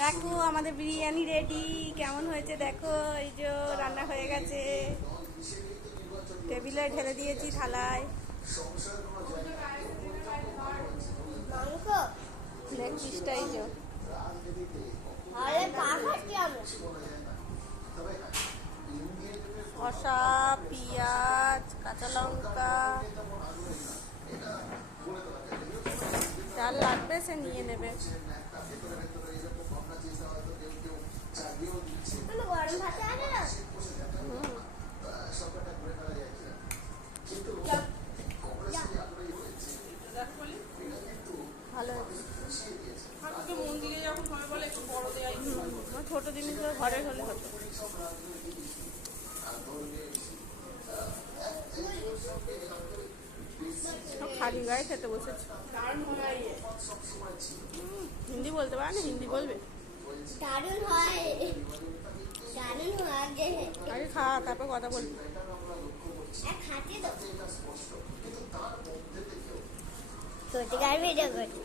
দেখো আমাদের বিরিয়ানি রেডি কেমন হয়েছে দেখো? এই যে রান্না হয়ে গেছে। টেবিলে ঢেলে দিয়েছি থালায়। লেগ পিসটা এই যে। শসা পেঁয়াজ কাঁচা লঙ্কা। যার লাগবে সে নিয়ে নেবে ভালো ছোট জিনিসগুলো ঘরে হলে হতো। খালি গায়ে খেতে বসেছে। হিন্দি বলতে পারে না হিন্দি বলবে। দারুণ হয় দারুণ হয় আগে খা তারপর কথা বলবি সত্যিকার ভিডিও করছি।